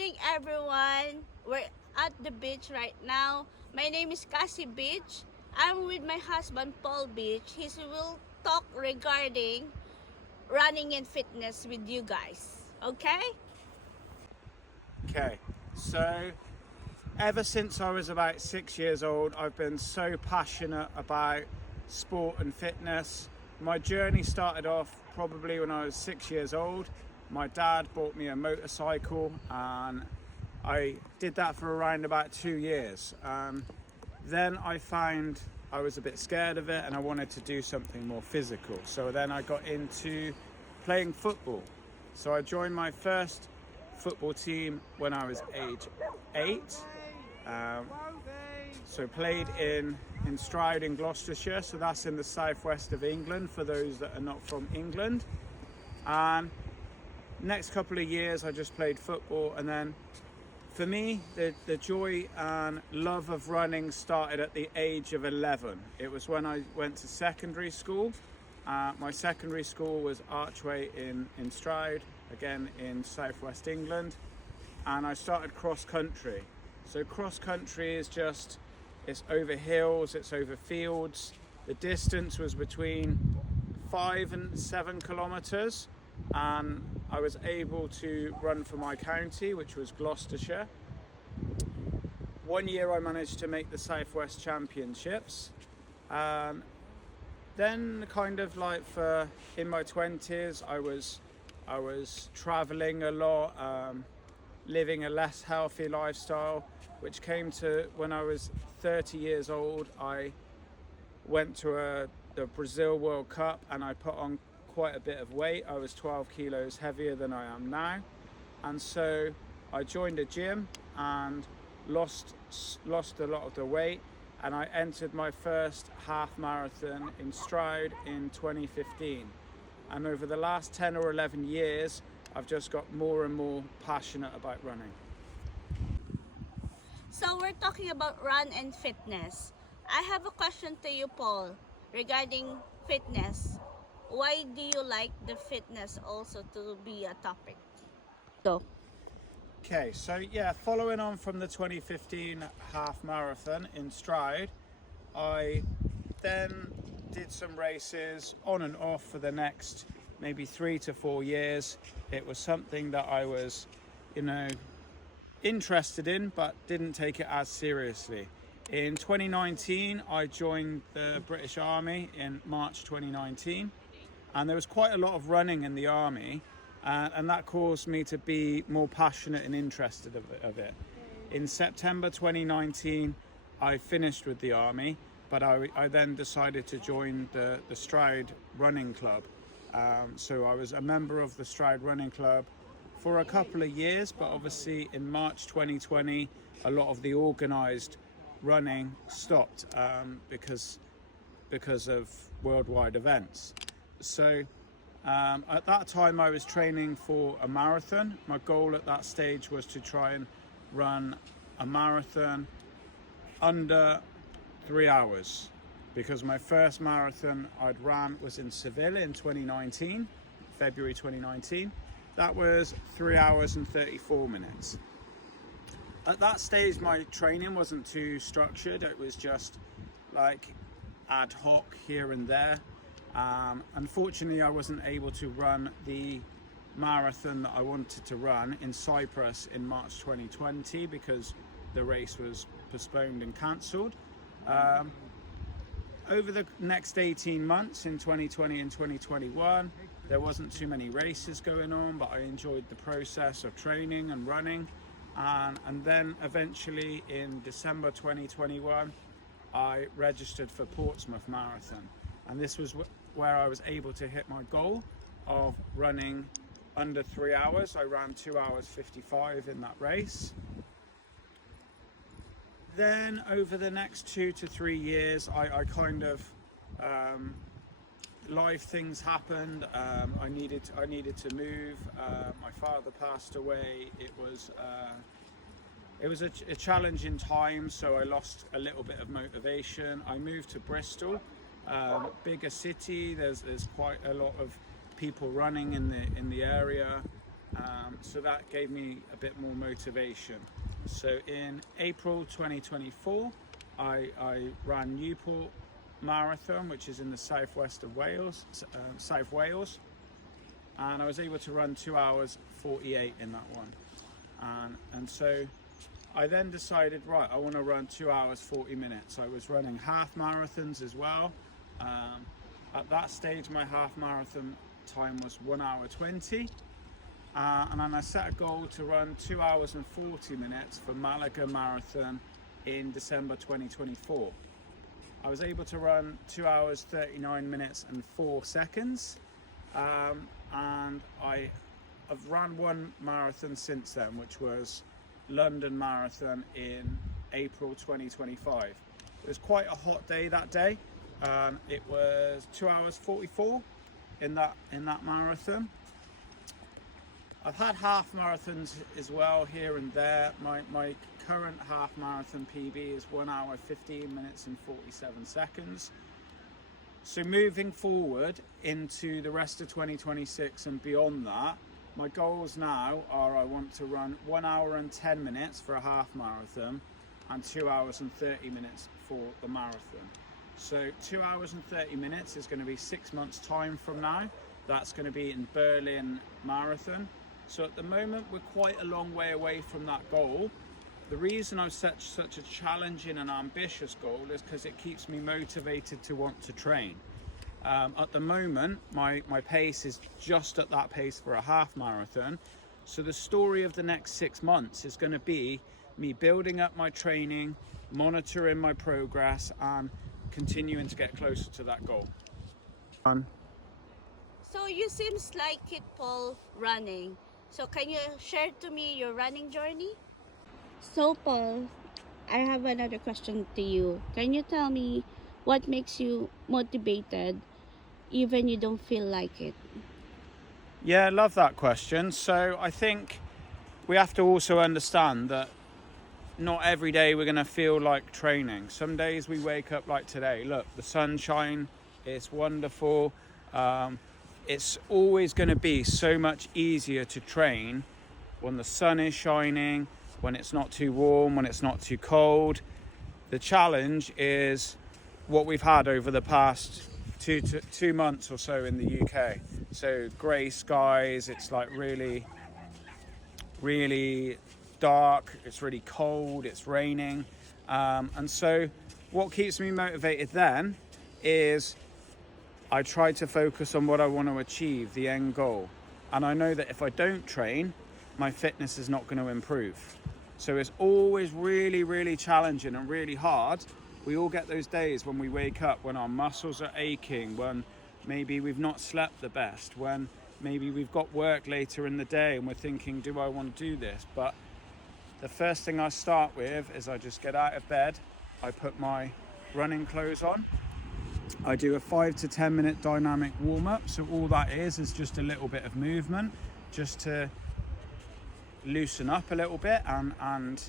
morning, everyone. We're at the beach right now. My name is Cassie Beach. I'm with my husband, Paul Beach. He will talk regarding running and fitness with you guys. Okay? Okay, so ever since I was about 6 years old, I've been so passionate about sport and fitness. My journey started off probably when I was 6 years old. My dad bought me a motorcycle and I did that for around about 2 years. Then I found I was a bit scared of it and I wanted to do something more physical. So then I got into playing football. So I joined my first football team when I was age 8. So played in Stroud in Gloucestershire, so that's in the southwest of England for those that are not from England. And next couple of years I just played football, and then for me the joy and love of running started at the age of 11. It was when I went to secondary school. My secondary school was Archway in Stroud, again in southwest England, and I started cross country. So cross country is just, it's over hills, it's over fields. The distance was between 5 and 7 kilometers, and I was able to run for my county, which was Gloucestershire. One year I managed to make the Southwest Championships. Then kind of like in my 20s, I was traveling a lot, living a less healthy lifestyle, which came to when I was 30 years old. I went to the Brazil World Cup and I put on quite a bit of weight. I was 12 kilos heavier than I am now, and so I joined a gym and lost a lot of the weight, and I entered my first half marathon in Stroud in 2015. And over the last 10 or 11 years I've just got more and more passionate about running. So we're talking about run and fitness. I have a question to you, Paul, regarding fitness. Why do you like the fitness also to be a topic? Go. Okay, so yeah, following on from the 2015 half marathon in Stroud, I then did some races on and off for the next maybe 3 to 4 years. It was something that I was, interested in, but didn't take it as seriously. In 2019, I joined the British Army in March 2019, and there was quite a lot of running in the army, and that caused me to be more passionate and interested of it. In September 2019, I finished with the army, but I then decided to join the Stroud Running Club. So I was a member of the Stroud Running Club for a couple of years, but obviously in March 2020, a lot of the organised running stopped because of worldwide events. So at that time I was training for a marathon. My goal at that stage was to try and run a marathon under 3 hours, because my first marathon I'd ran was in Seville in 2019, February 2019. That was 3 hours and 34 minutes. At that stage my training wasn't too structured. It was just like ad hoc here and there. Unfortunately I wasn't able to run the marathon that I wanted to run in Cyprus in March 2020 because the race was postponed and cancelled. Over the next 18 months in 2020 and 2021, there wasn't too many races going on, but I enjoyed the process of training and running. And then eventually in December 2021, I registered for Portsmouth Marathon. And this was where I was able to hit my goal of running under 3 hours. I ran 2 hours 55 in that race. Then over the next 2 to 3 years, I kind of life things happened. I needed to move. My father passed away. It was a challenging time, so I lost a little bit of motivation. I moved to Bristol, bigger city. There's quite a lot of people running in the area, So that gave me a bit more motivation. So in April 2024, I ran Newport Marathon, which is in the southwest of Wales, South Wales, and I was able to run 2 hours 48 in that one. And so I then decided, right, I want to run 2 hours 40 minutes. I was running half marathons as well. At that stage, my half marathon time was 1 hour 20. And then I set a goal to run 2 hours and 40 minutes for Malaga Marathon in December 2024. I was able to run 2 hours 39 minutes and 4 seconds. And I've run one marathon since then, which was London Marathon in April 2025. It was quite a hot day that day. It was 2 hours 44 in that marathon. I've had half marathons as well here and there. My current half marathon PB is 1 hour 15 minutes and 47 seconds. So moving forward into the rest of 2026 and beyond that, my goals now are I want to run 1 hour and 10 minutes for a half marathon and 2 hours and 30 minutes for the marathon. So 2 hours and 30 minutes is going to be 6 months time from now. That's going to be in Berlin Marathon. So at the moment, we're quite a long way away from that goal. The reason I've set such a challenging and ambitious goal is because it keeps me motivated to want to train. At the moment, my pace is just at that pace for a half marathon. So the story of the next 6 months is going to be me building up my training, monitoring my progress, and continuing to get closer to that goal. So you seems like it, Paul, running. So can you share to me your running journey? So Paul, I have another question to you. Can you tell me what makes you motivated even you don't feel like it? Yeah, I love that question. So I think we have to also understand that not every day we're going to feel like training. Some days we wake up like today. Look, the sunshine, it's wonderful. It's always going to be so much easier to train when the sun is shining, when it's not too warm, when it's not too cold. The challenge is what we've had over the past 2 months or so in the UK. So grey skies, it's like really, really dark, it's really cold, it's raining. And so what keeps me motivated then is I try to focus on what I want to achieve, the end goal. And I know that if I don't train, my fitness is not going to improve. So it's always really, really challenging and really hard. We all get those days when we wake up, when our muscles are aching, when maybe we've not slept the best, when maybe we've got work later in the day and we're thinking, do I want to do this? But the first thing I start with is I just get out of bed, I put my running clothes on, I do a 5 to 10 minute dynamic warm-up. So all that is just a little bit of movement just to loosen up a little bit and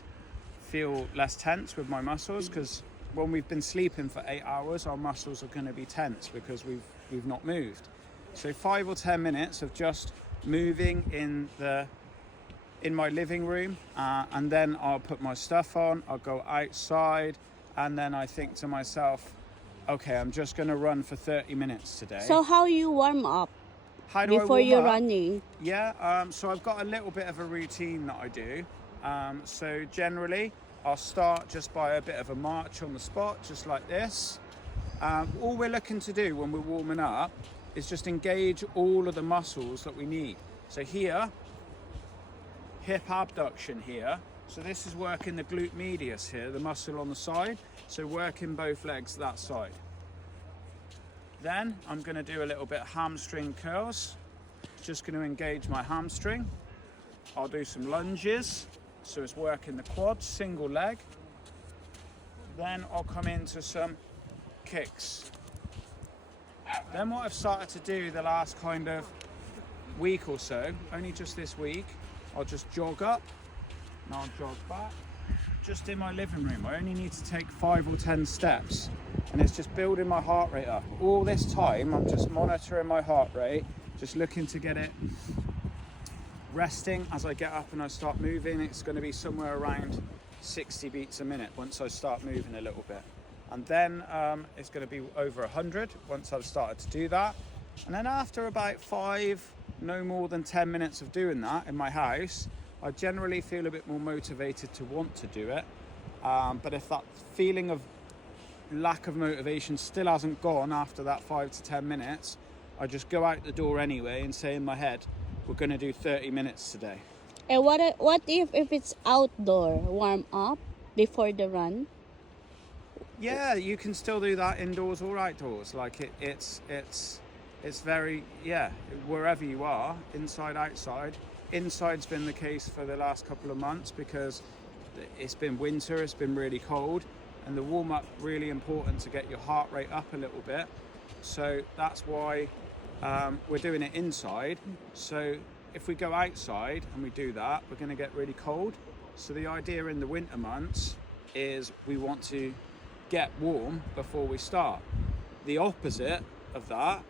feel less tense with my muscles, because when we've been sleeping for 8 hours, our muscles are going to be tense because we've not moved. So 5 or 10 minutes of just moving in my living room, and then I'll put my stuff on, I'll go outside, and then I think to myself, okay, I'm just going to run for 30 minutes today. So how you warm up How do I before warm you're up? running? Yeah, so I've got a little bit of a routine that I do. So generally, I'll start just by a bit of a march on the spot, just like this. All we're looking to do when we're warming up is just engage all of the muscles that we need. So here, hip abduction here. So this is working the glute medius here, the muscle on the side. So working both legs that side. Then I'm going to do a little bit of hamstring curls. Just going to engage my hamstring. I'll do some lunges. So it's working the quads, single leg. Then I'll come into some kicks. Then what I've started to do the last kind of week or so, only just this week, I'll just jog up and I'll jog back. Just in my living room, I only need to take 5 or 10 steps, and it's just building my heart rate up. All this time, I'm just monitoring my heart rate, just looking to get it resting as I get up and I start moving. It's going to be somewhere around 60 beats a minute once I start moving a little bit. And then it's going to be over 100 once I've started to do that. And then after about 5, no more than 10 minutes of doing that in my house, I generally feel a bit more motivated to want to do it. But if that feeling of lack of motivation still hasn't gone after that 5 to 10 minutes, I just go out the door anyway and say in my head, we're going to do 30 minutes today. And what if it's outdoor, warm up before the run? Yeah, you can still do that indoors or outdoors. Like it's very, wherever you are, inside, outside. Inside's been the case for the last couple of months because it's been winter, it's been really cold, and the warm-up really important to get your heart rate up a little bit. So that's why we're doing it inside. So if we go outside and we do that, we're going to get really cold. So the idea in the winter months is we want to get warm before we start. The opposite of that,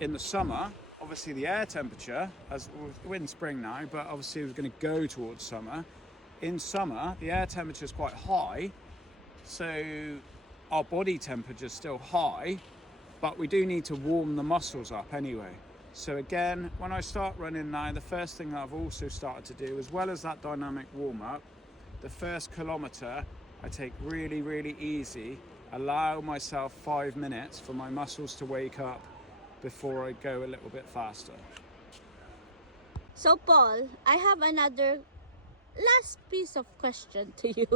in the summer, obviously the air temperature, as we're in spring now, but obviously we're going to go towards summer. In summer, the air temperature is quite high, so our body temperature is still high, but we do need to warm the muscles up anyway. So again, when I start running now, the first thing that I've also started to do, as well as that dynamic warm-up, the first kilometre I take really, really easy, allow myself 5 minutes for my muscles to wake up before I go a little bit faster. So Paul, I have another last piece of question to you.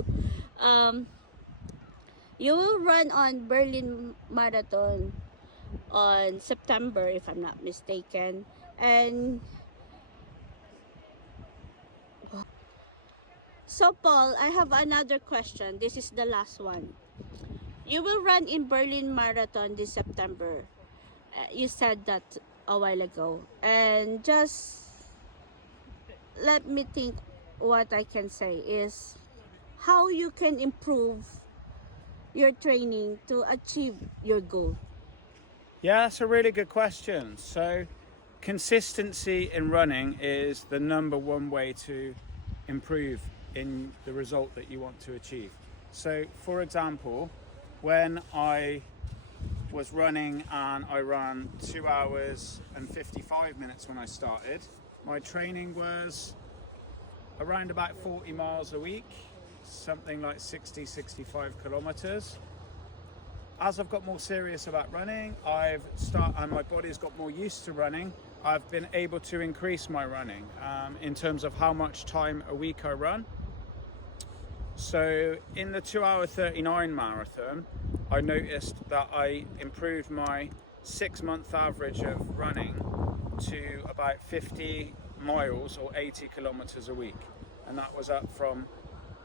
You will run on Berlin Marathon on September, if I'm not mistaken. And so Paul, I have another question. This is the last one. You will run in Berlin Marathon this September. You said that a while ago. And just let me think what I can say is how you can improve your training to achieve your goal. Yeah, that's a really good question. So consistency in running is the number one way to improve in the result that you want to achieve. So for example, when I was running and I ran 2 hours and 55 minutes when I started, my training was around about 40 miles a week, something like 65 kilometers. As I've got more serious about running, and my body's got more used to running, I've been able to increase my running in terms of how much time a week I run. So in the 2 hour 39 marathon, I noticed that I improved my 6-month average of running to about 50 miles or 80 kilometers a week. And that was up from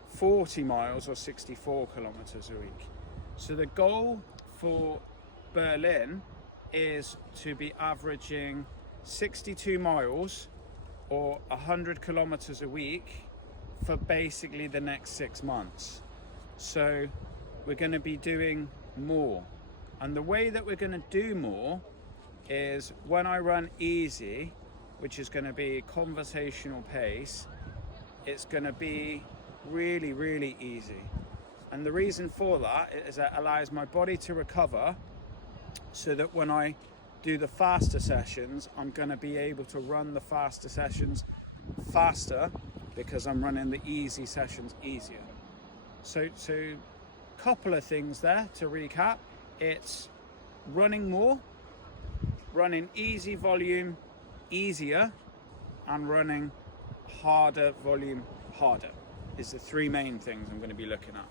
40 miles or 64 kilometers a week. So the goal for Berlin is to be averaging 62 miles or 100 kilometers a week for basically the next 6 months. So we're going to be doing more. And the way that we're going to do more is when I run easy, which is going to be conversational pace, it's going to be really, really easy. And the reason for that is that it allows my body to recover so that when I do the faster sessions, I'm going to be able to run the faster sessions faster because I'm running the easy sessions easier. So couple of things there to recap. It's running more, running easy volume easier, and running harder volume harder is the 3 main things I'm going to be looking at.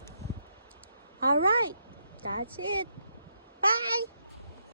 All right, that's it. Bye.